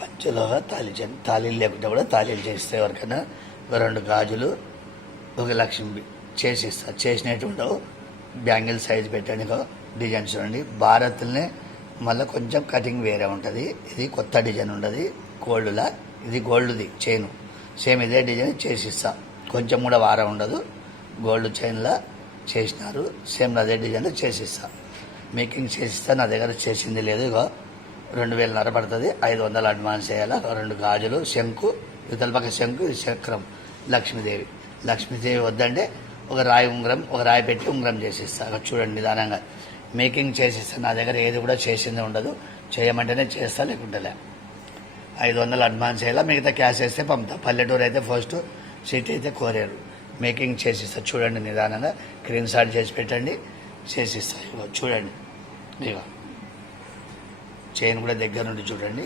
పంచలో తాళీలు లేకుండా కూడా తాళీలు చేస్తే ఎవరికైనా 2 గాజులు 1 లక్ష్మి చేసిస్తా. చేసినట్టు ఉండవు. బ్యాంగిల్ సైజ్ పెట్టడానికి డిజైన్ చూడండి. భారత్లోనే మళ్ళీ కొంచెం కటింగ్ వేరే ఉంటుంది. ఇది కొత్త డిజైన్ ఉండదు. గోల్డ్లా ఇది గోల్డ్ది చైన్ సేమ్ ఇదే డిజైన్ చేసిస్తా. కొంచెం కూడా వారం ఉండదు. గోల్డ్ చైన్లా చేసినారు. సేమ్ అదే డిజైన్లో చేసిస్తా. మేకింగ్ చేసిస్తా. నా దగ్గర చేసింది లేదు. 2,500 పడుతుంది. 500 అడ్వాన్స్ చేయాలా. 2 గాజులు, శంకు, ఇవతల పక్క శంకు, చక్రం, లక్ష్మీదేవి. లక్ష్మీదేవి వద్దంటే ఒక రాయి ఉంగరం, ఒక రాయి పెట్టి ఉంగరం చేసిస్తా. అక్కడ చూడండి నిదానంగా మేకింగ్ చేసిస్తా. నా దగ్గర ఏది కూడా చేసింది ఉండదు. చేయమంటేనే చేస్తా, లేకుంటే 500 అడ్వాన్స్ చేయాలా. మిగతా క్యాష్ వేస్తే పంపుతా. పల్లెటూరు అయితే ఫస్ట్, సిటీ అయితే కోరేరు. మేకింగ్ చేసిస్తా. చూడండి నిదానంగా స్క్రీన్ షాట్ చేసి పెట్టండి, చేసిస్తా. ఇగో చూడండి, ఇగో చైన్ కూడా దగ్గర నుండి చూడండి.